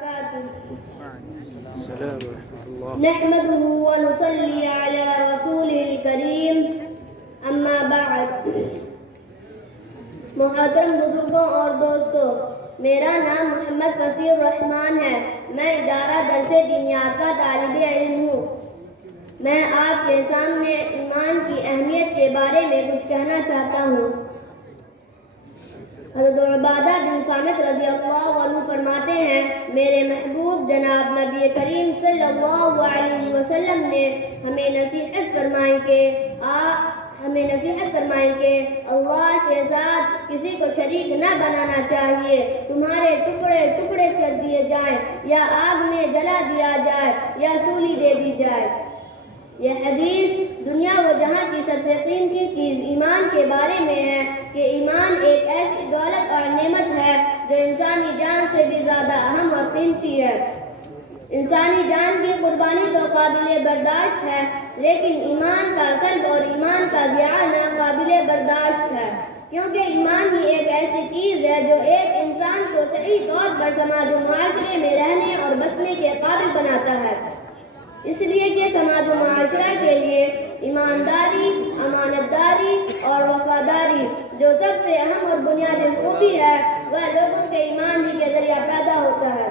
وبركاته. السلام ورحمة الله. نحمده ونصلي على رسوله الكريم. اما بعد. محترم بزرگوں اور دوستوں، میرا نام محمد فصیح الرحمان ہے. میں ادارہ درس دینیات کا طالب علم ہوں. میں آپ کے سامنے ایمان کی اہمیت کے بارے میں کچھ کہنا چاہتا ہوں. حضرت عبادہ بن صامت رضی اللہ عنہ فرماتے ہیں، میرے محبوب جناب نبی کریم صلی اللہ علیہ وسلم نے ہمیں نصیحت فرمائی کہ اللہ کے ساتھ کسی کو شریک نہ بنانا چاہیے. تمہارے ٹکڑے ٹکڑے کر دیے جائیں یا آگ میں جلا دیا جائے یا سولی دے دی جائے. یہ حدیث دنیا و جہاں کی سب سے قیمتی چیز ایمان کے بارے میں ہے کہ ایمان ایک ایسی دولت اور نعمت ہے جو انسانی جان سے بھی زیادہ اہم اور قیمتی ہے. انسانی جان کی قربانی تو قابل برداشت ہے، لیکن ایمان کا قلب اور ایمان کا ضیاع ناقابل برداشت ہے، کیونکہ ایمان ہی ایک ایسی چیز ہے جو ایک انسان کو صحیح طور پر سماج و معاشرے میں رہنے اور بسنے کے قابل بناتا ہے. اس لیے کہ سماج و معاشرہ کے لیے ایمانداری، امانت داری اور وفاداری جو سب سے اہم اور بنیادی خوبی ہے، وہ لوگوں کے ایمان ہی کے ذریعہ پیدا ہوتا ہے.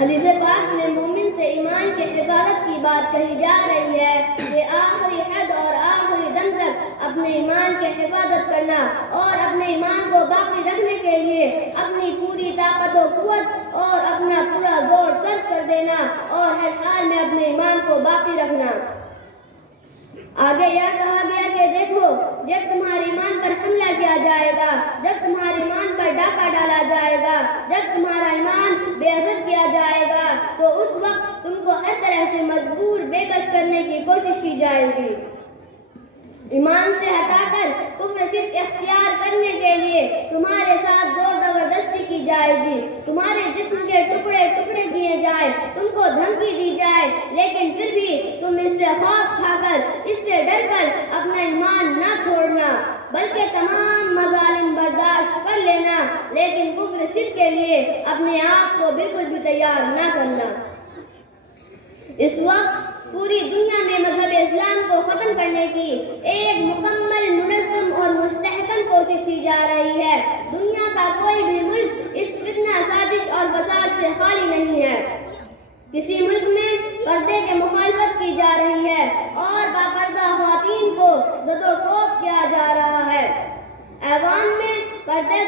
حدیث پاک میں مومن سے ایمان کی حفاظت کی بات کہی جا رہی ہے کہ آخری حد اور آخری دم تک اپنے ایمان کی حفاظت کرنا اور اپنے ایمان کو باقی رکھنے کے لیے اپنی پوری طاقت و قوت اور اپنا پورا زور صرف کر دینا اور ہر حال میں اپنے ایمان کو باقی رکھنا. آگے یہ کہا گیا کہ دیکھو، جب تمہارے ایمان پر حملہ کیا جائے گا، جب تمہارے ایمان پر ڈاکہ ڈالا جائے گا، جب تمہارا ایمان بے عزت کیا جائے گا، تو اس وقت تم کو ہر طرح سے مجبور بے بس کرنے کی کوشش کی جائے گی. ایمان سے ہٹا کر کفر شرک اختیار کرنے کے لیے تمہارے ساتھ زور زبردستی کی جائے گی. تمہارے جسم کے ٹکڑے ٹکڑے کیے جائیں، تم کو دھمکی دی جائے، لیکن پھر بھی تم اس سے خوف کھا کر، اس سے ڈر کر اپنا ایمان نہ چھوڑنا، بلکہ تمام مظالم برداشت کر لینا، لیکن کفر شرک کے لیے اپنے آپ کو بالکل بھی تیار نہ کرنا. اس وقت پوری دنیا میں مذہب اسلام کو ختم کرنے کی ایک مکمل، منظم اور مستحکم کوشش کی جا رہی ہے. دنیا کا کوئی بھی ملک اس فتنہ، سازش اور فساد سے خالی نہیں ہے. کسی ملک میں پردے کی مخالفت کی جا رہی ہے اور باپردہ خواتین کو زد و کوب کیا جا رہا ہے. ایوان میں پردے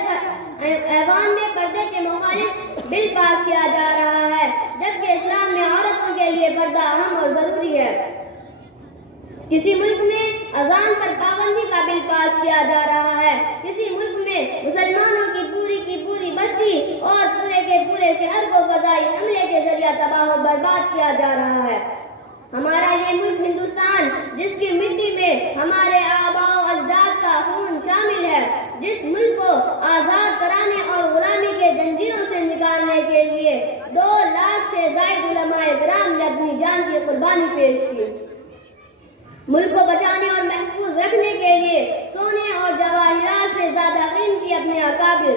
کے مخالف بل پاس کیا جا رہا ہے، جبکہ اسلام میں عورتوں کے لیے پردہ اہم اور ضروری ہے. کسی ملک میں اذان پر پابندی کا بل پاس کیا جا رہا ہے. کسی ملک میں مسلمانوں کی پوری بستی اور پورے کے پورے شہر کو فضائی حملے کے ذریعہ تباہ و برباد کیا جا رہا ہے. ہمارا یہ ملک ہندوستان، جس کی مٹی میں ہمارے آباء و اجداد کا خون شامل ہے، جس ملک کو آزاد کرانے اور غلامی کے زنجیروں سے نکالنے کے لیے 2 لاکھ سے زائد علماء کرام نے اپنی جان کی قربانی پیش کی. ملک کو بچانے اور محفوظ رکھنے کے لیے سونے اور جواہرات سے زیادہ قیمتی اپنے اکابر،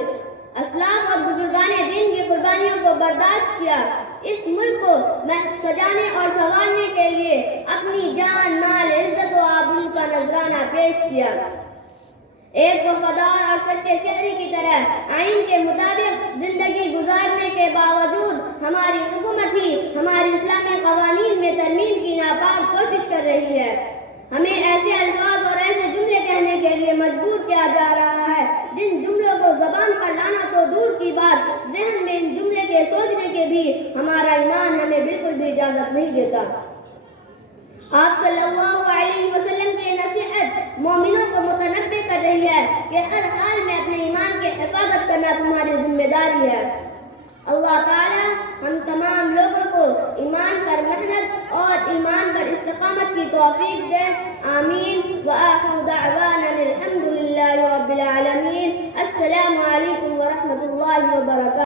اسلاف اور بزرگان دین کی قربانیوں کو برداشت کیا. اس ملک کو سجانے اور سنوارنے کے لیے اپنی جان، مال، عزت و آبرو کا نذرانہ پیش کیا. ایک وفادار اور سچے شہری کی طرح آئین کے مطابق زندگی گزارنے کے باوجود ہماری حکومت ہی ہماری اسلامی قوانین میں ترمیم کی ناپاک کوشش کر رہی ہے. ہمیں ایسے الفاظ اور ایسے جملے کہنے کے لیے مجبور کیا جا رہا ہے جن جملوں کو زبان پر لانا تو دور کی بات، ذہن میں ان جملے کے سوچنے کے بھی ہمارا ایمان ہمیں بالکل بھی اجازت نہیں دیتا. آپ صلی اللہ علیہ وسلم کی نصیحت مومنوں کو متنبہ کر رہی ہے کہ ہر حال میں اپنے ایمان کی حفاظت کرنا تمہاری ذمہ داری ہے. اللہ تعالی ہم تمام لوگوں کو ایمان پر محنت اور ایمان پر استقامت کی توفیق دے. آمین. وآخر دعوانا الحمد للہ رب العالمین. السلام علیکم ورحمۃ اللہ وبرکاتہ.